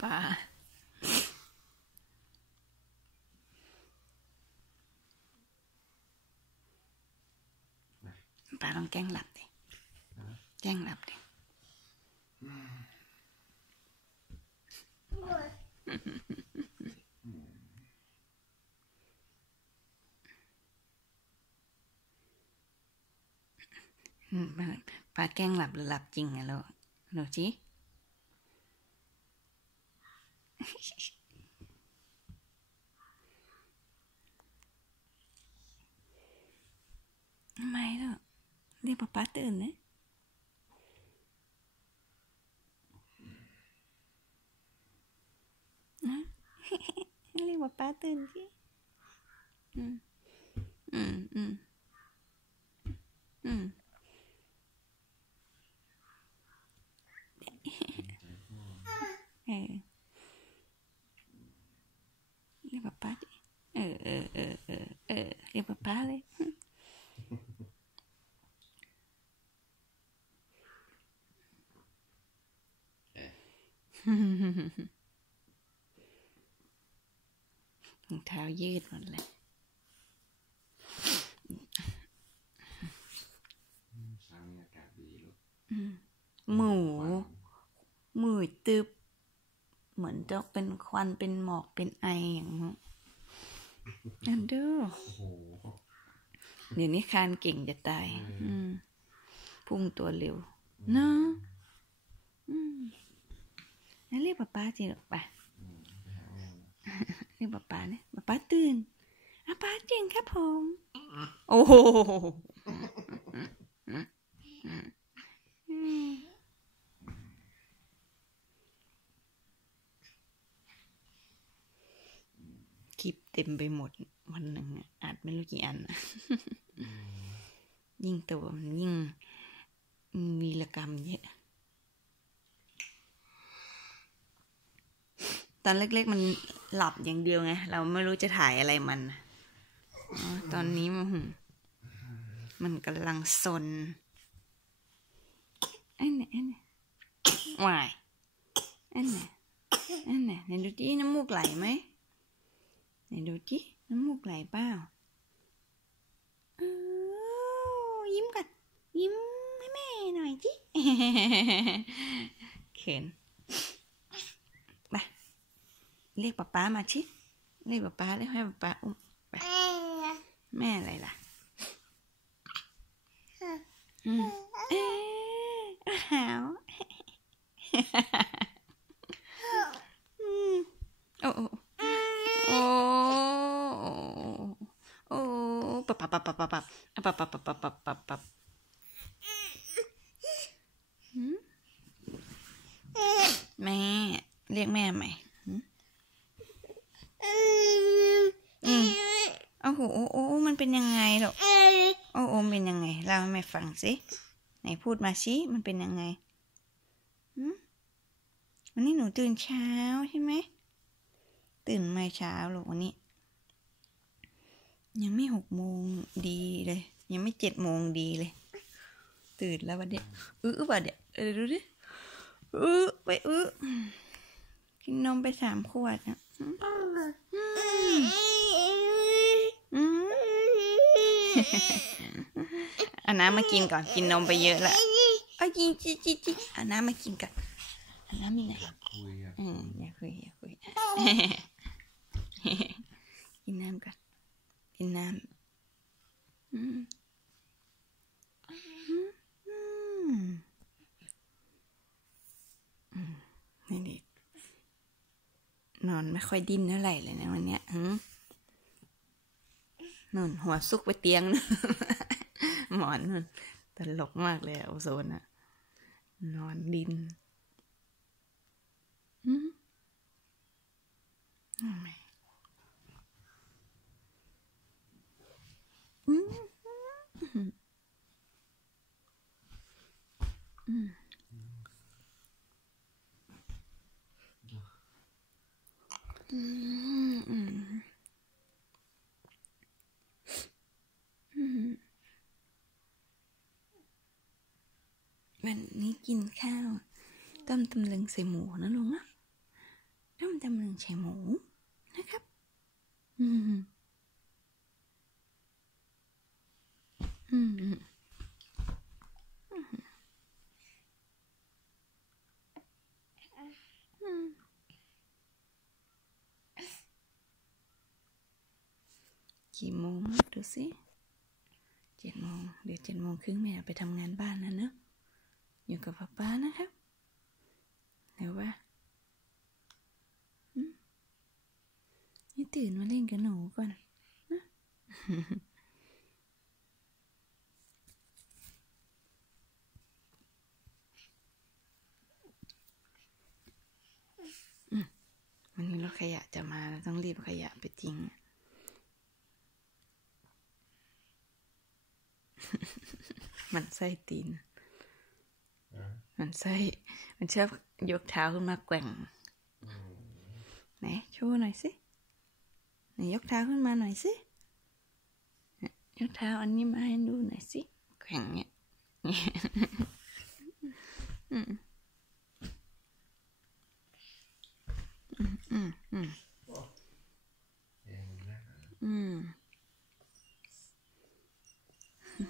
ป้าป้าลองแกล้งหลับดิแกล้งหลับดิอืมป้าป้าแกล้งหลับหรือหลับจริงอะลูกดูสิ 前でもパターンね。Ele é uma pata de. Hum. Hum, hum. hum. เรียกป๊าป๊าเลยรองเท้ายืดหมดเลยหมูหมืดตึบ เหมือนจะเป็นควันเป็นหมอกเป็นไออย่างนี้นดอร์โอ้โห เดี๋ยวนี้คานเก่งจะตาย อืมอืมพุ่งตัวเร็ว เนาะอืมงั้นเรียกป๊าป๊าจริงหรอปะอืมไปหาแม่นะเรียกป๊าป๊าเนี่ยป๊าป๊าตื่นอาป๊าจริงครับผม โอ้โหอืมคลิปเต็มไปหมด วันหนึ่งอะอัดไม่รู้กี่อันอะยิ่งโตมันยิ่งมีรกรรมเยอะ ตอนเล็กๆมันหลับอย่างเดียวไง เราไม่รู้จะถ่ายอะไรมันอ๋อตอนนี้มันหืมมันกำลังซนอันไหนอันไหนวายอันไหนอันไหนไหนดูดิน้ำมูกไหลไหมไหนดูดิ น้ำมูกไหลเปล่าเออยิ้มกันยิ้มให้แม่หน่อยจิเขินไปเรียกป๊าป๊ามาชิเรียกป๊าป๊าเรียกให้ป๊าป๊าอุ้มไปแม่อะไรล่ะอืมเอ๊ะหาว เรียกแม่ใหม่หืมอืมโอ้โหโอ้โอ้มันเป็นยังไงหรอกโอ้โอ้มันเป็นยังไงเล่าให้แม่ฟังสิไหนพูดมาสิมันเป็นยังไงหืมวันนี้หนูตื่นเช้าใช่ไหมตื่นมาเช้าหรอกวันนี้ ยังไม่หกโมงดีเลย ยังไม่เจ็ดโมงดีเลย ตื่นแล้ววันเนี้ยอื้อวันเนี้ยเออดูดิอื้อไปอื้อ กินนมไปสามขวดอะอืมอืมเอาน้ำมากินก่อนกินนมไปเยอะละเอาจิจิจิจิเอาน้ำมากินก่อนเอาน้ำมีไหนคุยอะอืมอย่าคุยอย่าคุยกินน้ำก่อนกินน้ำอืมอืมอืมอืมนี่ดิ นอนไม่ค่อยดิ้นเท่าไหร่เลยนะวันเนี้ยนุ่น หัวซุกไปเตียงนะหมอนนุ่นตลกมากเลยอะโอโซนอะนอนดินอืมทำไมอืม วันนี้กินข้าวต้มตำลึงใส่หมูนะลุงนะต้มจำลึงใช้หมูนะครับ อืม อืมอืมอืม กี่โมงดูสิเจ็ดโมงเดี๋ยวเจ็ดโมงครึ่งแม่ไปทำงานบ้านแล้วเนอะอยู่กับป๊าป๊านะครับเดี๋ยวว่านี่ตื่นมาเล่นกับหนูก่อนนะมวันนี้รถขยะจะมาเราต้องรีบขยะไปทิ้ง มันไส้ตีน มันไส้ มันชอบยกเท้าขึ้นมาแกว่งไหนโชว์หน่อยสิไหนยกเท้าขึ้นมาหน่อยสิเนี่ยยกเท้าอันนี้มาให้ดูหน่อยสิแข่งเนี่ยอืมอืมอืมเองนะอืม พอ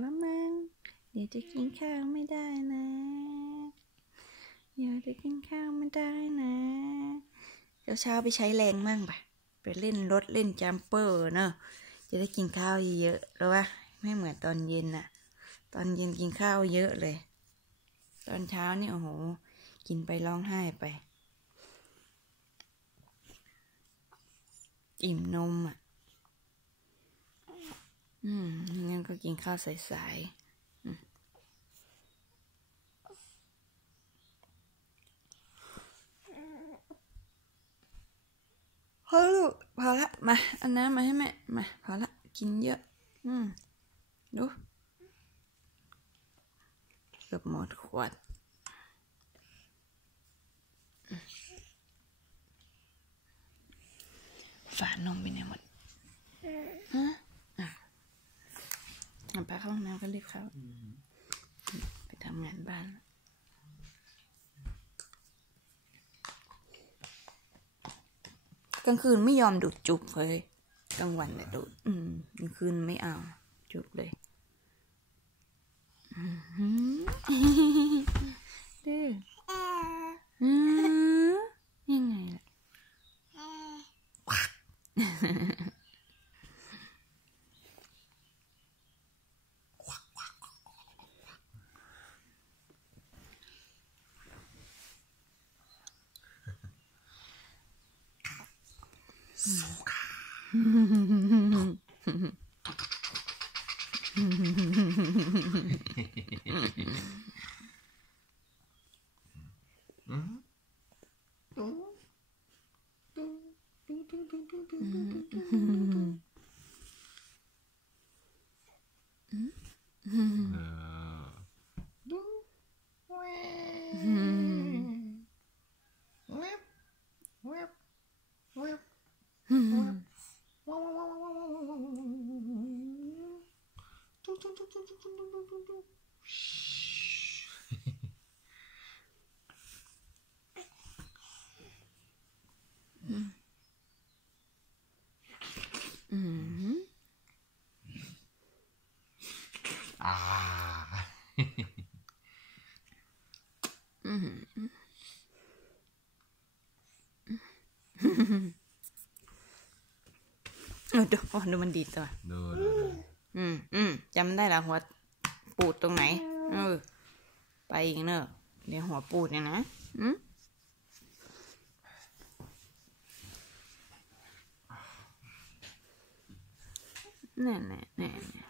แล้วมั้งเดี๋ยวจะกินข้าวไม่ได้นะ เดี๋ยวจะกินข้าวไม่ได้นะเดี๋ยวเช้าไปใช้แรงมั่งปะไปเล่นรถเล่นจัมเปอร์เนอะจะได้กินข้าวเยอะๆแล้ววะไม่เหมือนตอนเย็นน่ะ ตอนเย็นกินข้าวเยอะเลย ตอนเช้านี่โอ้โห กินไปร้องไห้ไป อิ่มนมอะ อืม งั้นก็กินข้าวสายๆอืมพอลูกพอละ มาเอันน้ำมาให้แม่ มา พอละ กินเยอะ อืม ดูเกือบหมดขวด ฝานมไปไหนหมดฮะอะเอาไปเข้าห้องน้ำก็รีบเข้าไปทำงานบ้านกลางคืนไม่ยอมดูดจุบเลยกลางวันเนี่ยดูด อืมกลางคืนไม่เอา จุบเลยอื้อหือดื้อ そうか。うん。 ดูโอ้ดูมันดีดตัวดูดูดูอืมอืมจำได้ละหัวปูดตรงไหน เออ ไปอีกเนอะเดี๋ยวหัวปูดเนี่ยนะอืมแน่แน่แน่แน่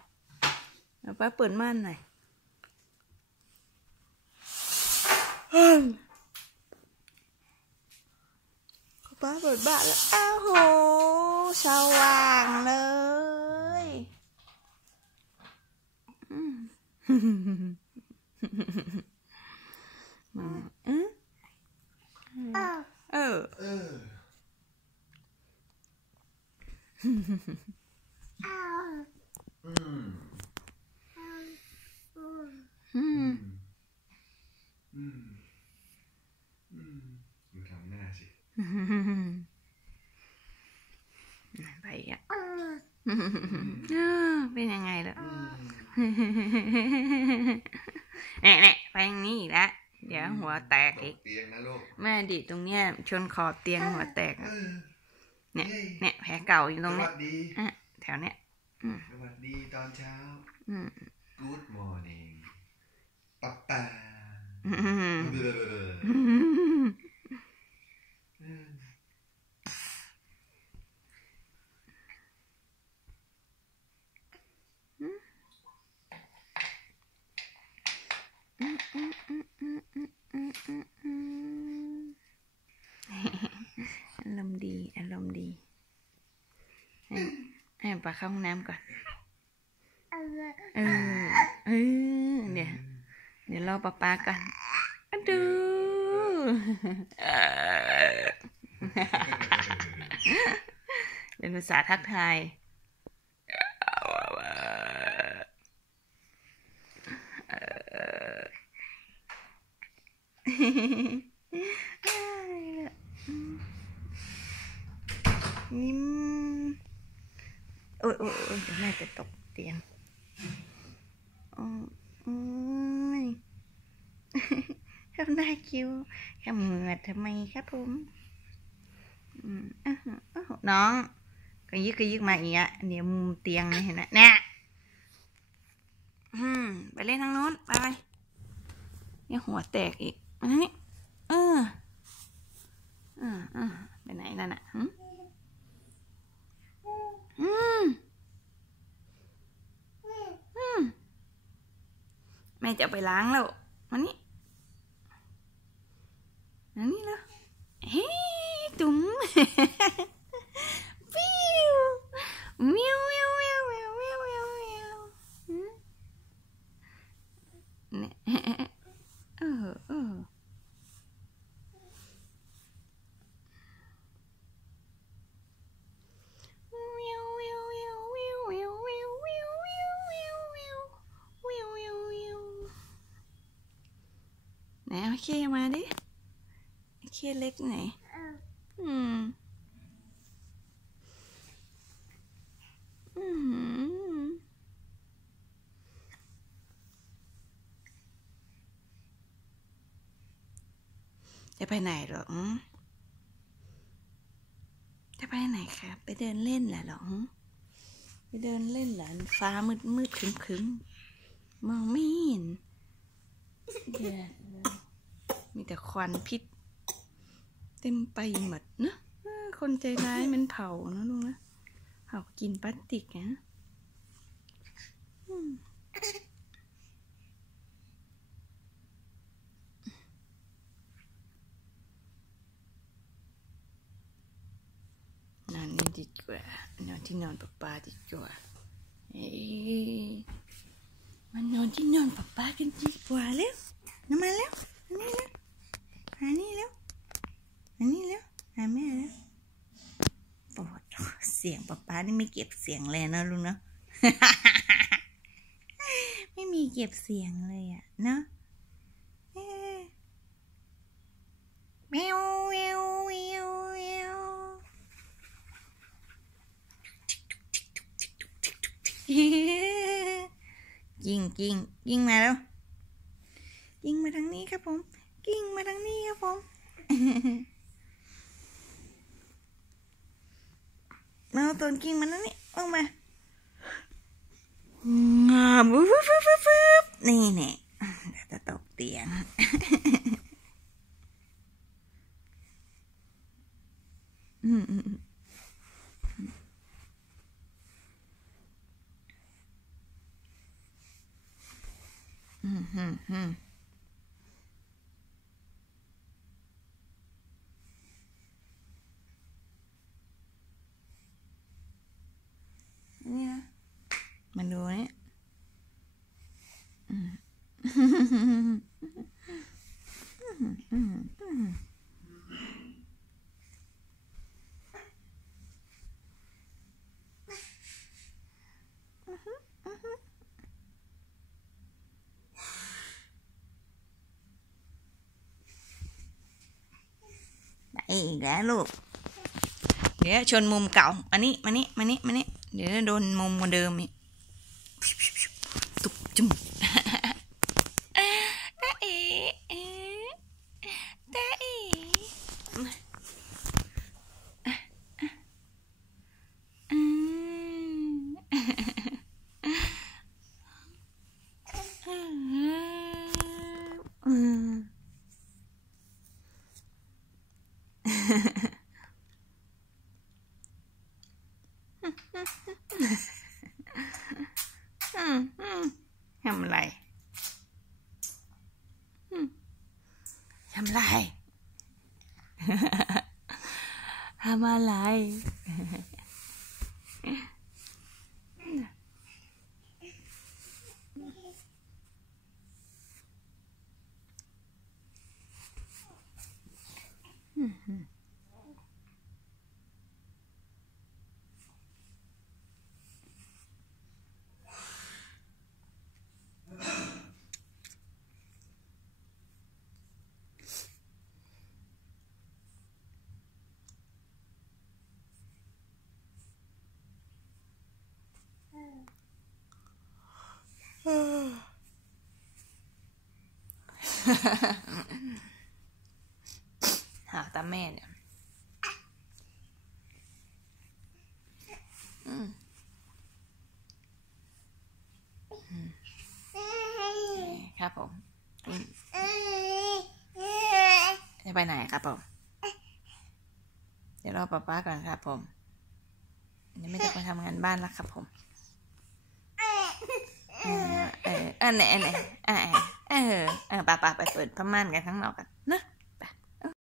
เอาป้าเปิดม่านหน่อย có bá bởi bạn là ao hồ sao hoàng ơi mà ờ. ừ. Ờ. ừ. Ừ. Ừ. ไปอีกอะเป็นยังไงล่ะเนี่ยเนี่ยไปทางนี้อีกแล้วเดี๋ยวหัวแตกอีกเตียงนะลูกแม่ดิตรงเนี้ยชนขอบเตียงหัวแตกเออะอเนี่ยเย้เนี่ยแผลเก่าอยู่ตรงสเนี้วัยสดีอะแถวเนี้ยสวัสดีตอนเช้าอืม Good morning ป๊าป๊า อืม เบลอเบลอ อืม อืม อารมณ์ดี อารมณ์ดีให้ให้ปลาเข้าห้องน้ำก่อนเออเออเดี๋ยวเดี๋ยวรอป้าป้าก่อนอะดูเป็นภาษาทักทาย ยิ้มโอ้ยโอ้ยโอ้ยเดี๋ยวแม่จะตกเตียงโอ้ยโอ้ยทำหน้าคิ้วขมือดทำไมครับผมอืมอ้าวอ้าวน้องก็ยึกก็ยึกมาอีกอะเดี๋ยวมุมเตียงเห็นไหมเนี่ยอืมไปเล่นทางโน้น ไปไปเนี่ยหัวแตกอีก มาทางนี้เออเออเออไปไหนนั่นอะอืมอืมแม่จะไปล้างแล้วมานี่ ล็กไหน อืม อืมจะไปไหนหรอจะไปไหนครับไปเดินเล่นเหรอหรอไปเดินเล่นเหรอฟ้ามืดมืดคึ้มคึ้มมองไม่เห็นแย่เลยมีแต่ควันพิษ เต็มไปหมดนะคนใจร้ายมันเผานะลุงนะเผากินพลาสติกนะนอนนี่ดีกว่านอนที่นอนป๊าป๊าดีกว่าเอ้ยมานนอนที่นอนป๊าป๊ากันดีกว่าเร็วน้ำมาแล้วอันนี้แล้วอันนี้แล้ว อันนี้แล้วหาแม่แล้วปวดเสียงป๊าป๊านี่ไม่เก็บเสียงเลยนะลุงเนาะไม่มีเก็บเสียงเลยอะเนาะแมวแมวแมวแมวยิงยิงยิงมาแล้วยิงมาทางนี้ครับผมกิ้งมาทางนี้ครับผม มาเอา ต้นกิ้งมันนั่นนี่ออกมางามฟึบฟึบฟึบฟึบฟึบนี่เนี่ยจะตกเตียงอืมอืมอืมอืมอืมอืมนี่นะมันดูเนี่ยอืมอืมอืมไป อีกแล้วลูก เดี๋ยวชนมุมเก่าอันนี้มานี่มานี่มานี่เดี๋ยวโดนมุมเดิมอีกตุ๊บจุ๊บตาเอ๋ตาเอ๋อืมอืม อืมอืมทำอะไรอืมทำอะไร ทำอะไร หาตาแม่เนี่ยอืมอืมครับผมอืมจะไปไหนครับผม เดี๋ยวรอป๊าป๊าก่อนครับผมยังไม่ได้ไปทำงานบ้านแล้วครับผมเออเอออันไหนอันไหนเออ เออป้าป้าไปเปิดผ้าม่านกันข้างนอกกัน